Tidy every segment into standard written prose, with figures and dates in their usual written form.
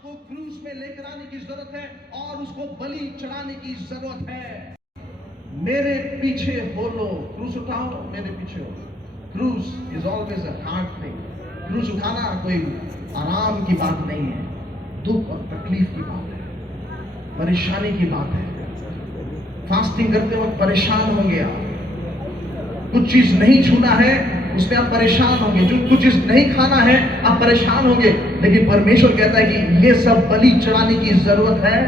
आपको क्रूस में लेकर आने की जरूरत है और उसको बलि चढ़ाने की जरूरत है। मेरे पीछे बोलो, क्रूस उठाओ, मेरे पीछे हो। क्रूस is always a hard thing. क्रूस उठाना कोई आराम की बात नहीं है, दुख और तकलीफ की बात है, परेशानी की बात है। फास्टिंग करते वक्त परेशान होंगे आप, कुछ चीज नहीं छूना है उसमें आप परेशान होंगे, जो कुछ चीज नहीं खाना है आप परेशान होंगे, लेकिन परमेश्वर कहता है कि ये सब बलि चढ़ाने की जरूरत है।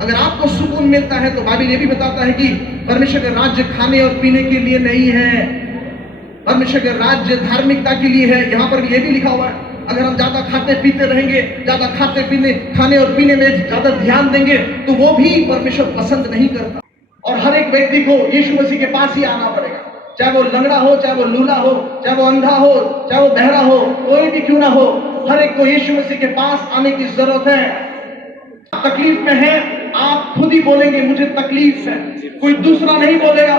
अगर आपको सुकून मिलता है तो बाइबल ये भी बताता है कि परमेश्वर का राज्य खाने और पीने के लिए नहीं है, परमेश्वर का राज्य धार्मिकता के लिए है। यहां पर भी ये भी लिखा हुआ है, अगर हम ज्यादा खाते पीते रहेंगे, ज्यादा खाते पीने खाने और पीने में ज्यादा ध्यान देंगे तो वो भी परमेश्वर पसंद नहीं करता। और हर एक व्यक्ति को यीशु मसीह के पास ही आना पड़ेगा, चाहे वो लंगड़ा हो, चाहे वो लूला हो, चाहे वो अंधा हो, चाहे वो बहरा हो, कोई भी क्यों ना हो, हर एक को यीशु मसीह के पास आने की जरूरत है। तकलीफ में है, आप खुद ही बोलेंगे मुझे तकलीफ है, कोई दूसरा नहीं बोलेगा।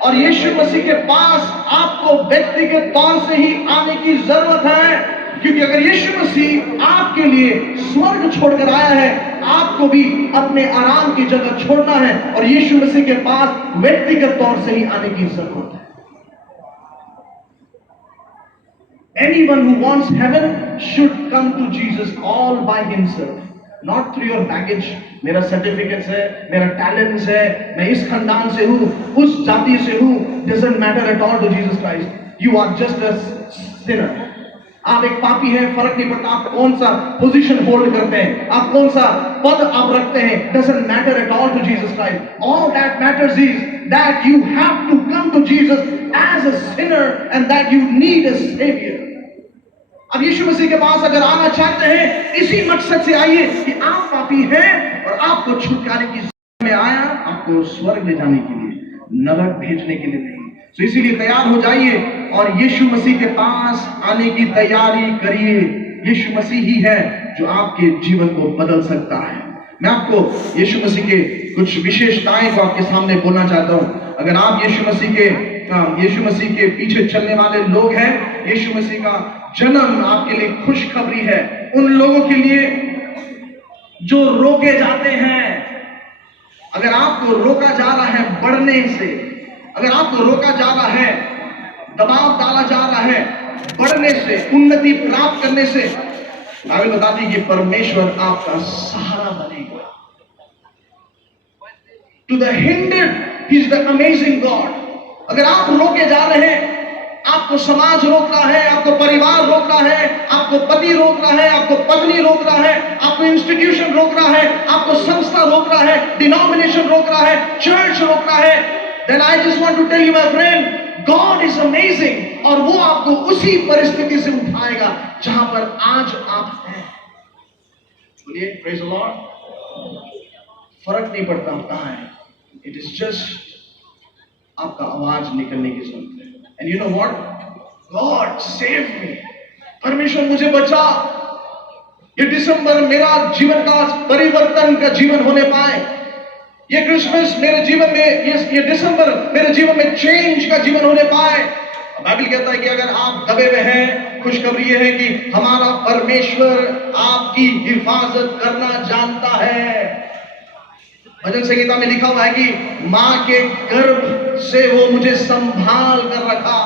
और यीशु मसीह के पास आपको व्यक्तिगत तौर से ही आने की जरूरत है, क्योंकि अगर यीशु मसीह आपके लिए स्वर्ग छोड़कर आया है, आपको भी अपने आराम की जगह छोड़ना है और यीशु मसीह के पास व्यक्तिगत तौर से ही आने की जरूरत है। Anyone who wants heaven should come to Jesus all by himself, not through your baggage. मेरा सर्टिफिकेट है, मेरा टैलेंट है, मैं इस खानदान से हूँ, उस जाति से हूँ, doesn't matter at all to Jesus Christ. You are just a sinner. आप एक पापी हैं, फर्क नहीं पड़ता आप कौन सा पोजीशन होल्ड करते हैं, आप कौन सा पद आप रखते हैं, doesn't matter at all to Jesus Christ. All that matters is that you have to come to Jesus as a sinner and that you need a savior. अब यीशु मसीह के पास अगर आना चाहते हैं, इसी मकसद से आइए कि आप पापी हैं और आपको छुटकारे की में आया, आपको स्वर्ग ले जाने के लिए, नरक भेजने के लिए नहीं। तो इसीलिए तैयार हो जाइए और यीशु मसीह के पास आने की तैयारी करिए। यीशु मसीह ही है जो आपके जीवन को बदल सकता है। मैं आपको यीशु मसीह के कुछ विशेषताएं को आपके सामने बोलना चाहता हूं। अगर आप यीशु मसीह के पीछे चलने वाले लोग हैं, यीशु मसीह का जन्म आपके लिए खुशखबरी है। उन लोगों के लिए जो रोके जाते हैं, अगर आपको रोका जा रहा है बढ़ने से, अगर आपको रोका जा रहा है, दबाव डाला जा रहा है बढ़ने से, उन्नति प्राप्त करने से, बाइबल बताती है कि परमेश्वर आपका सहारा बनेगा। To the hindered he is the amazing God. अगर आप रोके जा रहे हैं, आपको समाज रोक रहा है, आपको परिवार रोक रहा है, आपको पति रोक रहा है, आपको पत्नी रोक रहा है, आपको इंस्टीट्यूशन रोक रहा है, आपको संस्था रोक रहा है, डिनोमिनेशन रोक रहा है, चर्च रोक रहा है, then I just want to tell you my friend, God is amazing। और वो आपको उसी परिस्थिति से उठाएगा जहां पर आज आप हैं। बोलिए प्रेज द लॉर्ड। फर्क नहीं पड़ता आप कहां हैं, इट इज जस्ट आपका आवाज निकलने की जरूरत है। And you know what? God save me। परमेश्वर मुझे बचा। ये दिसंबर मेरा जीवन का परिवर्तन का जीवन होने पाए। ये क्रिसमस मेरे जीवन में, ये दिसंबर मेरे जीवन में चेंज का जीवन होने पाए। बाइबल कहता है कि अगर आप दबे हुए हैं, खुशखबरी ये है कि हमारा परमेश्वर आपकी हिफाजत करना जानता है। भजन संगीता में लिखा हुआ है कि मां के गर्भ से वो मुझे संभाल कर रखा।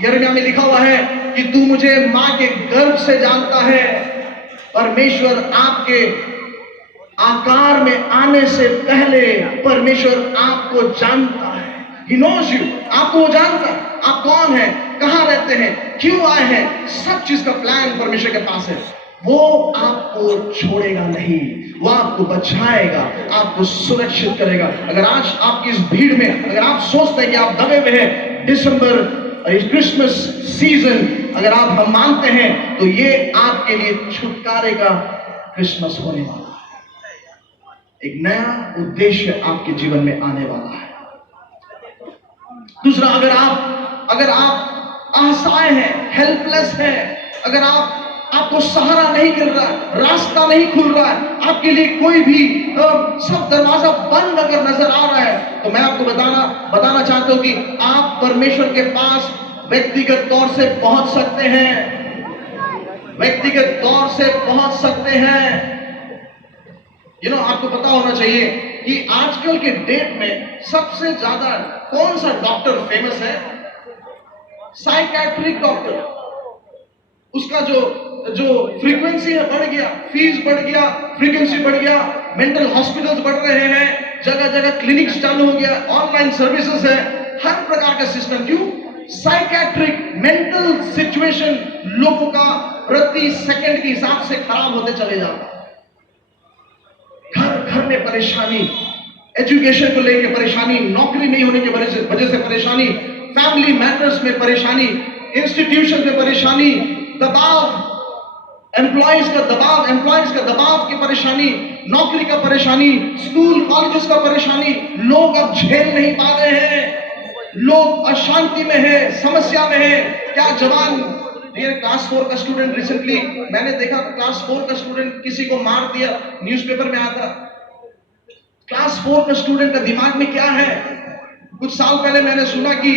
यिर्मयाह में लिखा हुआ है कि तू मुझे मां के गर्भ से जानता है। परमेश्वर आपके आकार में आने से पहले परमेश्वर आपको जानता है। He knows you। आपको वो जानता है, आप कौन हैं, कहां रहते हैं, क्यों आए हैं, सब चीज का प्लान परमेश्वर के पास है। वो आपको छोड़ेगा नहीं, वो आपको बचाएगा, आपको सुरक्षित करेगा। अगर आज आपकी इस भीड़ में अगर आप सोचते हैं कि आप दबे हुए हैं, दिसंबर इस क्रिसमस सीजन अगर आप हम मानते हैं तो ये आपके लिए छुटकारे का क्रिसमस होने वाला है। एक नया उद्देश्य आपके जीवन में आने वाला है। दूसरा, अगर आप असहाय हैं, हेल्पलेस हैं, अगर आपको सहारा नहीं मिल रहा है, रास्ता नहीं खुल रहा है, आपके लिए कोई भी सब दरवाजा बंद अगर नजर आ रहा है, तो मैं आपको बताना चाहता हूं कि आप परमेश्वर के पास व्यक्तिगत तौर से पहुंच सकते हैं, व्यक्तिगत तौर से पहुंच सकते हैं। आपको पता होना चाहिए कि आजकल के डेट में सबसे ज्यादा कौन सा डॉक्टर फेमस है? Psychiatric doctor. उसका जो जो फ्रीक्वेंसी है बढ़ गया, फीस बढ़ गया, फ्रीक्वेंसी बढ़ गया, मेंटल हॉस्पिटल्स बढ़ रहे हैं, जगह जगह क्लिनिक्स चालू हो गया, ऑनलाइन सर्विसेज है, हर प्रकार का सिस्टम। क्यों? साइकैट्रिक मेंटल सिचुएशन लोगों का प्रति सेकंड के हिसाब से खराब होते चले जा रहा है। घर घर में परेशानी, एजुकेशन को लेकर परेशानी, नौकरी नहीं होने की वजह से परेशानी, फैमिली मैटर्स में परेशानी, इंस्टीट्यूशन में परेशानी, दबाव, एम्प्लॉइज का दबाव की परेशानी, नौकरी का परेशानी, स्कूल कॉलेजेस का परेशानी। लोग अब झेल नहीं पा रहे हैं, लोग अशांति में है, समस्या में है। क्या जवान, ये क्लास 4 का स्टूडेंट, रिसेंटली मैंने देखा क्लास 4 का स्टूडेंट किसी को मार दिया, न्यूज़पेपर में आता। क्लास 4 का स्टूडेंट का दिमाग में क्या है? कुछ साल पहले मैंने सुना कि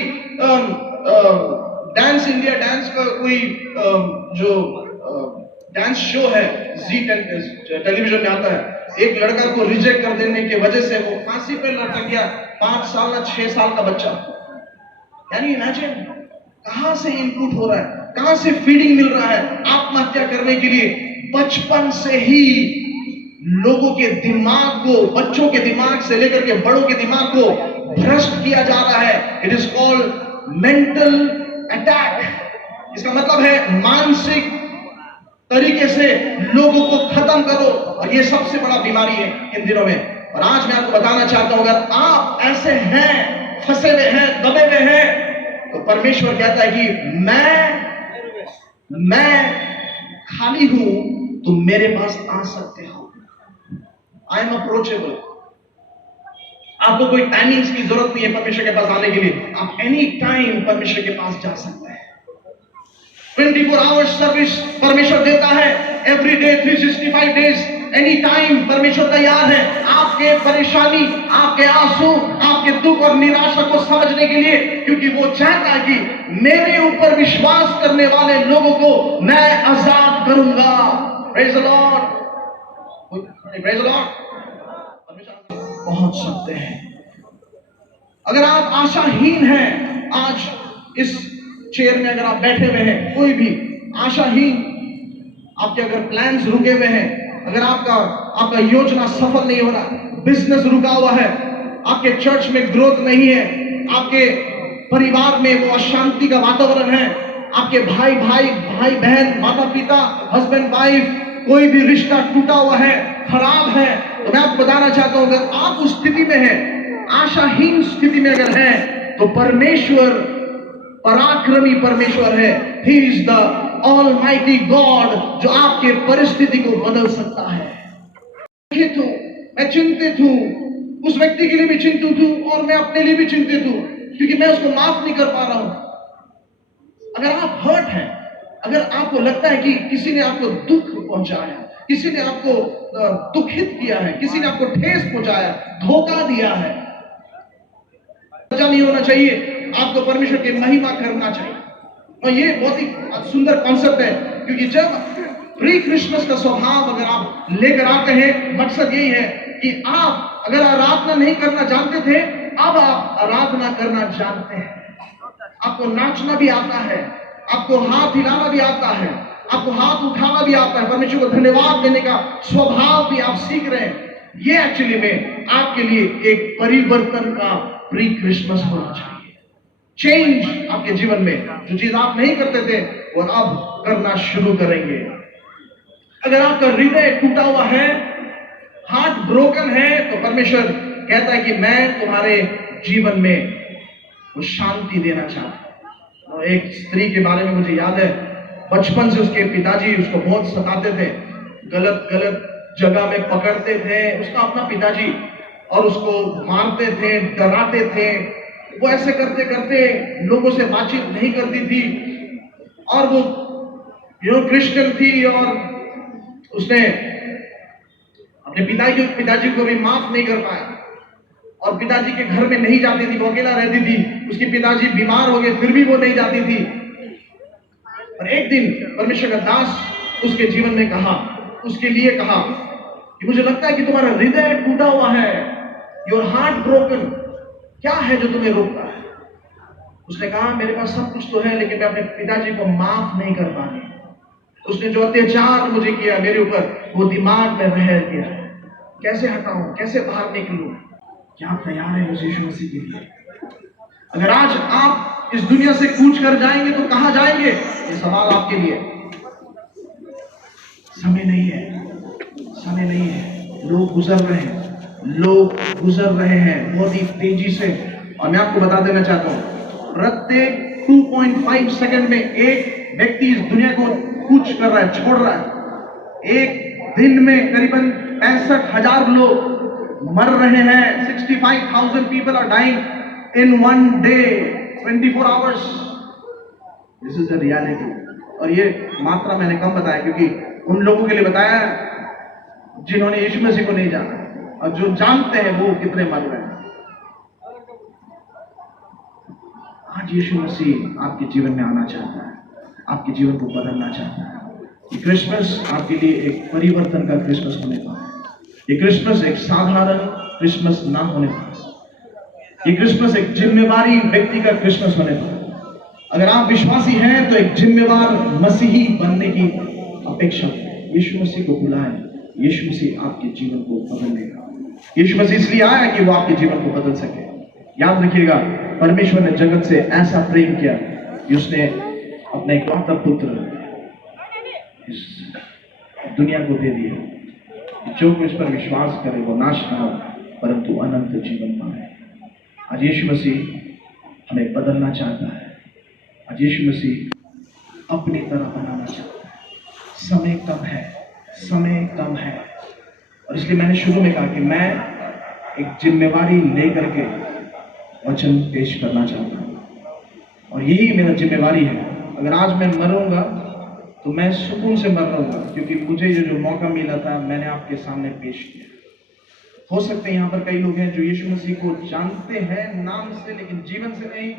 डांस इंडिया डांस का कोई जो डांस शो है, जी टेलीविजन में आता है, एक लड़का को रिजेक्ट कर देने की वजह से वो फांसी पे लटक गया, 5 साल या 6 साल का बच्चा। यानी इमेजिन कहां से इनपुट हो रहा है, कहां से फीडिंग मिल रहा है आत्महत्या करने के लिए। बचपन से ही लोगों के दिमाग को, बच्चों के दिमाग से लेकर के बड़ों के दिमाग को भ्रष्ट किया जा रहा है। It is called mental attack. इसका मतलब है मानसिक तरीके से लोगों को खत्म करो, और ये सबसे बड़ा बीमारी है इन दिनों में। और आज मैं आपको बताना चाहता हूं, अगर आप ऐसे हैं, फंसे हुए हैं, दबे हुए हैं, तो परमेश्वर कहता है कि मैं खाली हूं, तुम मेरे पास आ सकते हो। I am approachable. आपको कोई टाइमिंग्स की जरूरत नहीं है परमेश्वर के पास आने के लिए, आप एनी टाइम परमेश्वर के पास जा सकते हैं। 24 आवर्स सर्विस परमेश्वर देता है, every day 365 days, any time परमेश्वर तैयार है आपके परेशानी, आपके आंसू, आपके दुख और निराशा को समझने के लिए, क्योंकि वो चाहता है कि मेरे ऊपर विश्वास करने वाले लोगों को मैं आजाद करूंगा। Praise the Lord, praise the Lord. पहुंच सकते हैं। अगर आप आशाहीन हैं, आज इस चेयर में अगर आप बैठे हुए हैं, कोई भी आशाहीन, आपके अगर प्लान्स रुके हुए हैं, अगर आपका योजना सफल नहीं हो रहा, बिजनेस रुका हुआ है, आपके चर्च में ग्रोथ नहीं है, आपके परिवार में वो अशांति का वातावरण है, आपके भाई बहन, माता पिता, हस्बैंड वाइफ, कोई भी रिश्ता टूटा हुआ है, खराब है, तो मैं आपको बताना चाहता हूं, अगर आप उस स्थिति में हैं, आशाहीन स्थिति में अगर हैं, तो परमेश्वर पराक्रमी परमेश्वर है। ही इज द ऑलमाइटी गॉड, जो आपके परिस्थिति को बदल सकता है। मैं चिंतित हूं, उस व्यक्ति के लिए भी चिंतित हूं, और मैं अपने लिए भी चिंतित हूं, क्योंकि मैं उसको माफ नहीं कर पा रहा हूं। अगर आप हर्ट हैं, अगर आपको लगता है कि किसी ने आपको दुख पहुंचाया, किसी ने आपको दुखित किया है, किसी ने आपको ठेस पहुंचाया, धोखा दिया है, नहीं होना चाहिए, आपको परमेश्वर की महिमा करना चाहिए। और ये बहुत ही सुंदर कॉन्सेप्ट है, क्योंकि जब प्री क्रिसमस का स्वभाव अगर आप लेकर आते हैं, मकसद यही है कि आप अगर आराधना नहीं करना जानते थे, अब आप आराधना करना जानते हैं। आपको नाचना भी आता है, आपको हाथ हिलाना भी आता है, आपको हाथ उठाना भी आता है, परमेश्वर को धन्यवाद देने का स्वभाव भी आप सीख रहे हैं। ये एक्चुअली में आपके लिए एक परिवर्तन का प्री क्रिसमस होना चाहिए। चेंज आपके जीवन में, जो चीज आप नहीं करते थे वो अब करना शुरू करेंगे। अगर आपका हृदय टूटा हुआ है, हार्ट ब्रोकन है, तो परमेश्वर कहता है कि मैं तुम्हारे जीवन में वो शांति देना चाहता हूं। एक स्त्री के बारे में मुझे याद है, बचपन से उसके पिताजी उसको बहुत सताते थे, गलत जगह में पकड़ते थे उसका अपना पिताजी, और उसको मारते थे, डराते थे। वो ऐसे करते करते लोगों से बातचीत नहीं करती थी, और वो क्रिश्चियन थी, और उसने अपने पिताजी को भी माफ नहीं कर पाया, और पिताजी के घर में नहीं जाती थी, वो अकेला रहती थी। उसके पिताजी बीमार हो गए, फिर भी वो नहीं जाती थी। और एक दिन परमेश्वर का दास उसके जीवन में कहा, उसके लिए कहा कि मुझे लगता है कि तुम्हारा हृदय टूटा हुआ है, योर हार्ट ब्रोकन, क्या है जो तुम्हें रोकता है? उसने कहा मेरे पास सब कुछ तो है, लेकिन मैं अपने पिताजी को माफ नहीं कर पा रही। उसने जो अत्याचार मुझे किया मेरे ऊपर, वो दिमाग में रह गया है। कैसे हटाऊं, कैसे बाहर निकलूं? क्या आप तैयार हैं उस यीशु मसीह के लिए? अगर आज आप इस दुनिया से कूच कर जाएंगे तो कहां जाएंगे? ये सवाल आपके लिए। समय नहीं है, समय नहीं है। लोग गुजर रहे हैं, लोग गुजर रहे हैं बहुत ही तेजी से। और मैं आपको बता देना चाहता हूं, प्रत्येक 2.5 सेकंड में एक व्यक्ति इस दुनिया को कूच कर रहा है, छोड़ रहा है। एक दिन में करीबन 65,000 लोग मर रहे हैं। 65,000 people are dying in one day, 24 hours. This is the reality. और ये मात्रा मैंने कम बताया क्योंकि उन लोगों के लिए बताया जिन्होंने यीशु मसीह को नहीं जाना, और जो जानते हैं वो कितने मर रहे हैं। आज यीशु मसीह आपके जीवन में आना चाहता है, आपके जीवन को बदलना चाहता है। ये क्रिसमस आपके लिए एक परिवर्तन का क्रिसमस होने वाला है। ये क्रिसमस एक साधारण क्रिसमस ना होने वाला है। ये क्रिसमस एक जिम्मेवारी व्यक्ति का क्रिसमस होने वाला है। अगर आप विश्वासी हैं तो एक जिम्मेवार मसीही बनने की अपेक्षा है। यीशु मसीह को बुलाएं, यीशु मसीह आपके जीवन को बदल देगा। यीशु मसीह इसलिए आया कि वो आपके जीवन को बदल सके। याद रखिएगा, परमेश्वर ने जगत से ऐसा प्रेम किया कि उसने अपने इकलौता पुत्र इस दुनिया को दे दिया, जो कोई इस पर विश्वास करे वो नाश ना हो परंतु अनंत जीवन पाए। आज यीशु मसीह हमें बदलना चाहता है। आज यीशु मसीह अपनी तरह बनाना चाहता है। समय कम है, समय कम है, और इसलिए मैंने शुरू में कहा कि मैं एक जिम्मेवारी लेकर के वचन पेश करना चाहता हूं, और यही मेरा जिम्मेवारी है। अगर आज मैं मरूंगा तो मैं सुकून से मर रहूंगा, क्योंकि मुझे ये जो मौका मिला था मैंने आपके सामने पेश किया। हो सकते हैं यहाँ पर कई लोग हैं जो यीशु मसीह को जानते हैं नाम से लेकिन जीवन से नहीं।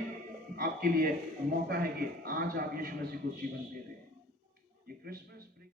आपके लिए मौका है कि आज आप यीशु मसीह को जीवन दे दें। ये क्रिसमस